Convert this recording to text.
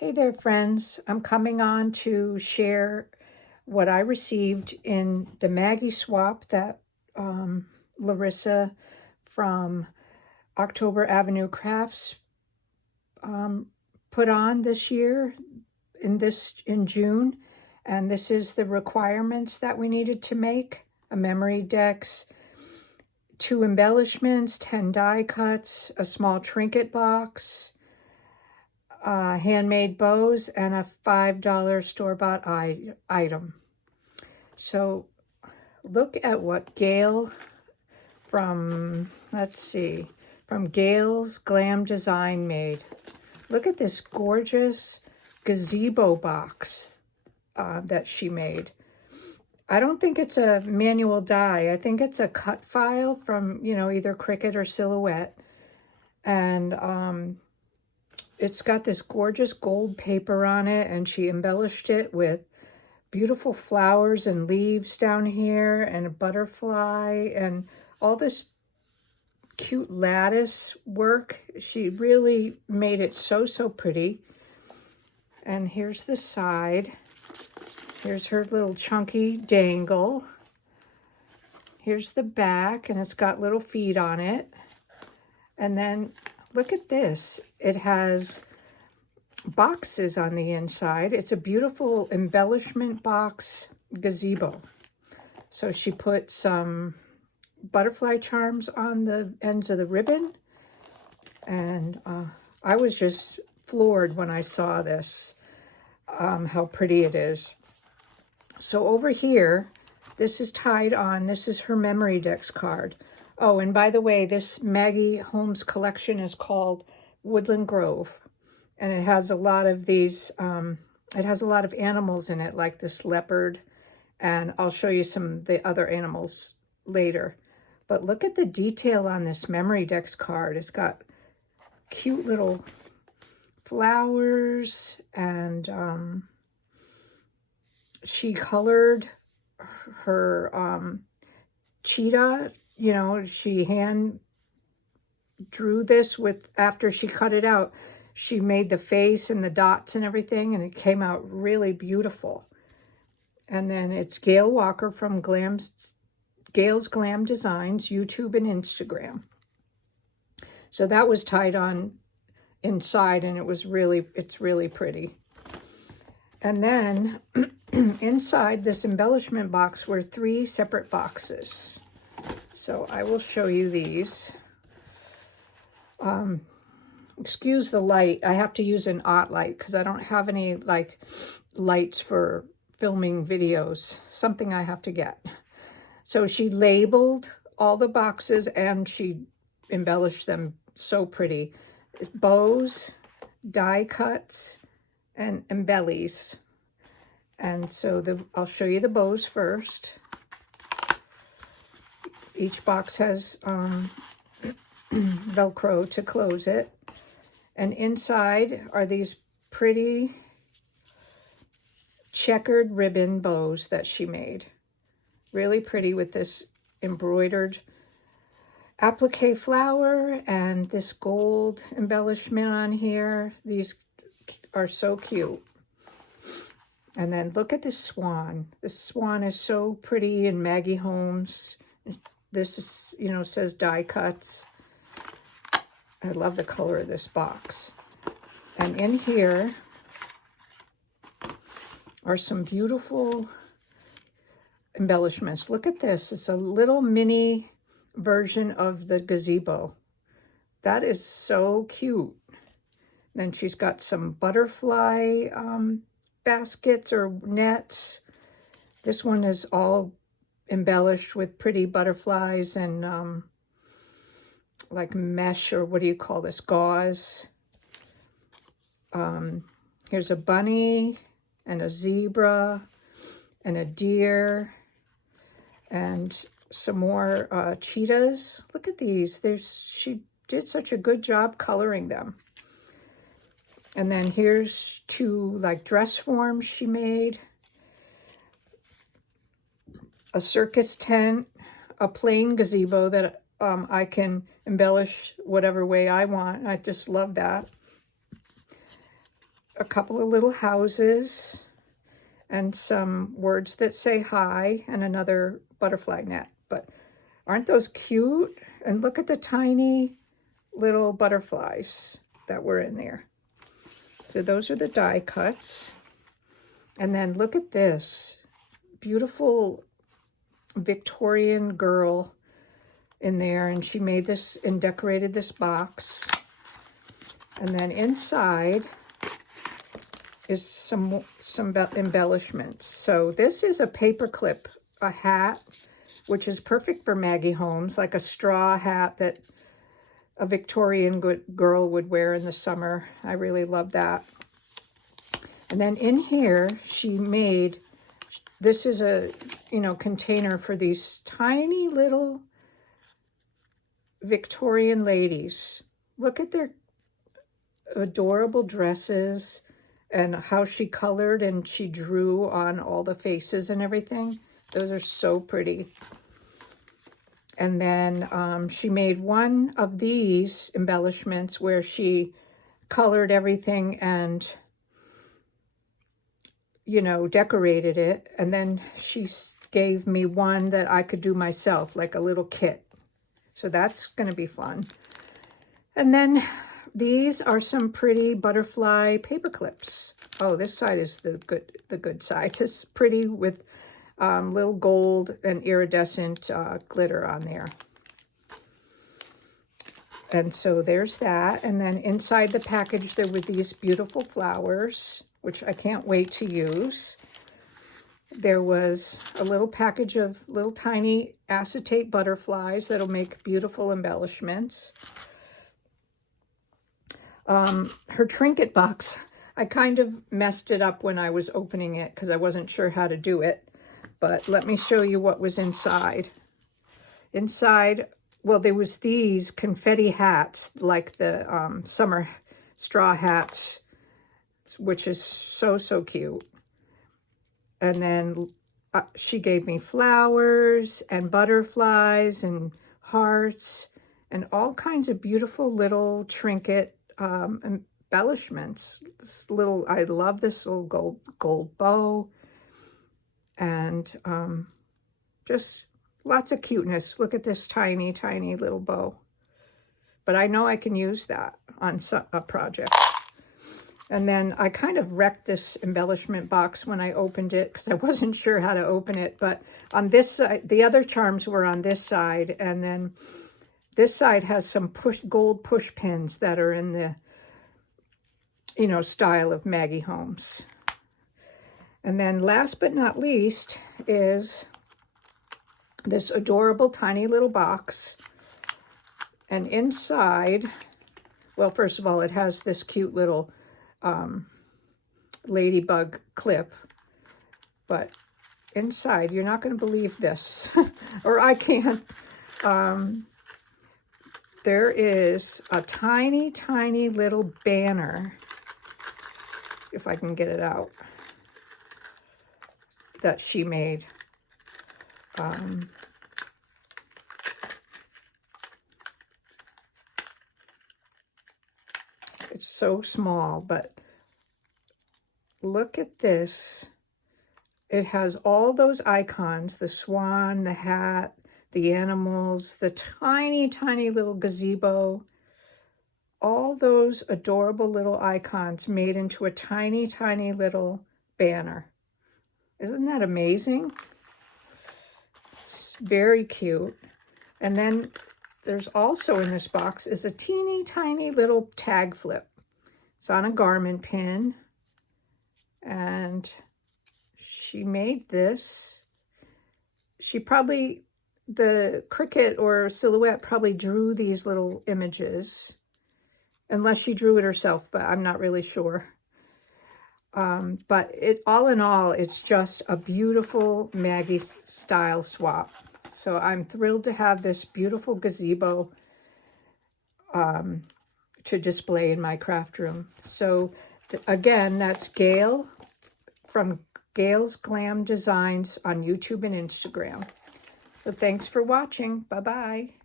Hey there, friends. I'm coming on to share what I received in the Maggie swap that Larisa from October Avenue Crafts put on this year in June. And this is the requirements that we needed to make: a memory decks, 2 embellishments, 10 die cuts, a small trinket box, handmade bows, and a $5 store-bought item. So look at what Gail from Gail's Glam Design made. Look at this gorgeous gazebo box that she made. I don't think it's a manual die. I think it's a cut file from, either Cricut or Silhouette. And it's got this gorgeous gold paper on it, and she embellished it with beautiful flowers and leaves down here and a butterfly and all this cute lattice work. She really made it so pretty. And here's the side. Here's her little chunky dangle. Here's the back, and it's got little feet on it. And then look at this. It has boxes on the inside. It's a beautiful embellishment box gazebo. So she put some butterfly charms on the ends of the ribbon. And I was just floored when I saw this, how pretty it is. So over here, this is tied on. This is her memory decks card. Oh, and by the way, this Maggie Holmes collection is called Woodland Grove. And it has a lot of these, it has a lot of animals in it, like this leopard. And I'll show you some of the other animals later. But look at the detail on this memory decks card. It's got cute little flowers, and she colored her cheetah. She hand drew this with, after she cut it out, she made the face and the dots and everything, and it came out really beautiful. And then it's Gail Walker from Gail's Glam Designs, YouTube and Instagram. So that was tied on inside, and it's really pretty. And then inside this embellishment box were 3 separate boxes. So I will show you these. Excuse the light. I have to use an OT light because I don't have any lights for filming videos. Something I have to get. So she labeled all the boxes and she embellished them so pretty. It's bows, die cuts, and embellies. And so I'll show you the bows first. Each box has Velcro to close it. And inside are these pretty checkered ribbon bows that she made. Really pretty with this embroidered applique flower and this gold embellishment on here. These are so cute. And then look at this swan. This swan is so pretty in Maggie Holmes. This is, says die cuts. I love the color of this box. And in here are some beautiful embellishments. Look at this. It's a little mini version of the gazebo. That is so cute. Then she's got some butterfly baskets or nets. This one is all embellished with pretty butterflies and like mesh, or what do you call this, gauze. Here's a bunny and a zebra and a deer and some more cheetahs. Look at these. She did such a good job coloring them. And then here's 2 dress forms she made. A circus tent, a plain gazebo that I can embellish whatever way I want. I just love that. a couple of little houses and some words that say hi and another butterfly net. But aren't those cute? And look at the tiny little butterflies that were in there. So those are the die cuts. And then look at this beautiful Victorian girl in there, and she made this and decorated this box. And then inside is some embellishments. So this is a paperclip, a hat, which is perfect for Maggie Holmes, like a straw hat that a Victorian girl would wear in the summer. I really love that. And then in here, she made, this is a, container for these tiny little Victorian ladies. Look at their adorable dresses and how she colored and she drew on all the faces and everything. Those are so pretty. And then she made one of these embellishments where she colored everything and, decorated it. And then she gave me one that I could do myself, like a little kit. So that's going to be fun. And then these are some pretty butterfly paper clips. Oh, this side is the good side. Just pretty with little gold and iridescent glitter on there. And so there's that. And then inside the package, there were these beautiful flowers, which I can't wait to use. There was a little package of little tiny acetate butterflies that'll make beautiful embellishments. Her trinket box, I kind of messed it up when I was opening it because I wasn't sure how to do it. But let me show you what was inside. Inside, well, there was these confetti hats, like the summer straw hats, which is so, so cute. And then she gave me flowers and butterflies and hearts and all kinds of beautiful little trinket embellishments. I love this little gold bow. And just lots of cuteness. Look at this tiny, tiny little bow. But I know I can use that on a project. And then I kind of wrecked this embellishment box when I opened it because I wasn't sure how to open it. But on this side, the other charms were on this side. And then this side has some gold push pins that are in the, style of Maggie Holmes. And then last but not least is this adorable tiny little box. And inside, well, first of all, it has this cute little ladybug clip. But inside, you're not going to believe this, or I can't. There is a tiny, tiny little banner, if I can get it out, that she made. It's so small, but look at this. It has all those icons, the swan, the hat, the animals, the tiny, tiny little gazebo, all those adorable little icons made into a tiny, tiny little banner. Isn't that amazing? It's very cute. And then there's also in this box is a teeny tiny little tag flip. It's on a garment pin. And she made this. The Cricut or Silhouette probably drew these little images. Unless she drew it herself, but I'm not really sure. But all in all, it's just a beautiful Maggie style swap. So I'm thrilled to have this beautiful gazebo to display in my craft room. So again, that's Gail from Gail's Glam Designs on YouTube and Instagram. So thanks for watching. Bye-bye.